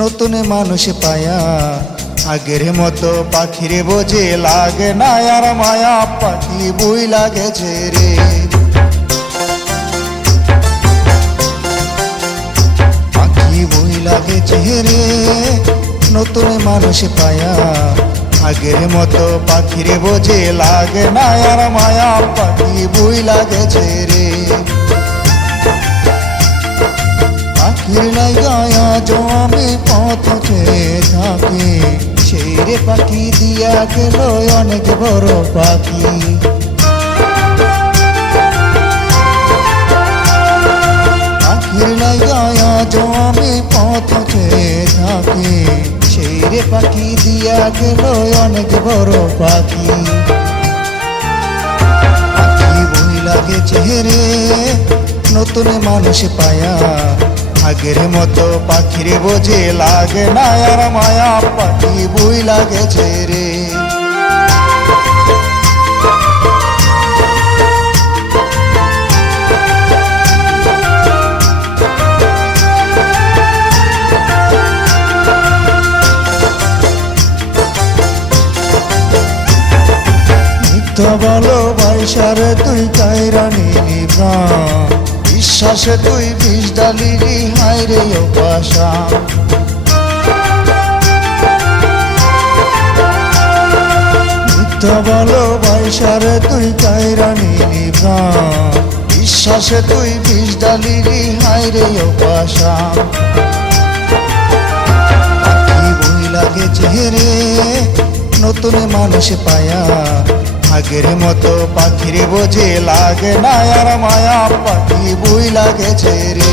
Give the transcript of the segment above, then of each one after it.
নতুন মানুষ পায়া আগের মতো পাখিরে বোঝে লাগে না আর মায়া পাখি বই লাগেছে রে। পাখি বই লাগেছে রে নতুন মানুষ পায়া আগের মতো পাখিরে বোঝে লাগে না আর মায়া পাখি বই লাগেছে রে। পাখির লাগায়া জমি পথ চেয়ে থাকি সেই রে পাখি দিয়া গেল অনেক বড় পাখি। পাখির লাগায়া জমি পথ চেয়ে থাকি সেই রে পাখি দিয়া গেল অনেক বড় পাখি। পাখি বই লাগেছে রে নতুন মানুষ পায়া আগের মতো পাখিরে বোঝে লাগে না আর মায়া পাখি বই লাগেছে রে। মিথ্যা ভালোবাসারে তুই কায়রা নিলি প্রাণ বিশ্বাসে তুই বিষ ডালিলি হায় রে ও পাশা। মিথ্যা ভালোবাসারে তুই কায়রা নিলি প্রাণ বিশ্বাসে তুই বিষ ডালিলি হায় রে ও পাশা। পাখি বই লাগেছে রে নতুন মানুষ পায়া আগের মতো পাখিরে বোঝে লাগে না আর মায়া পাখি বই লাগেছে রে।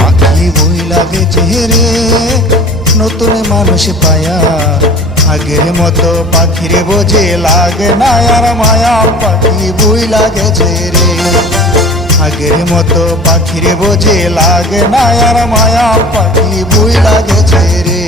পাখি বই লাগেছে রে নতুন মানুষ পায়া আগের মতো পাখিরে বোঝে লাগে না আর মায়া পাখি বই লাগেছে রে। আগের মতো পাখিরে বোঝে লাগে না আর মায়া পাখি বই লাগেছে রে।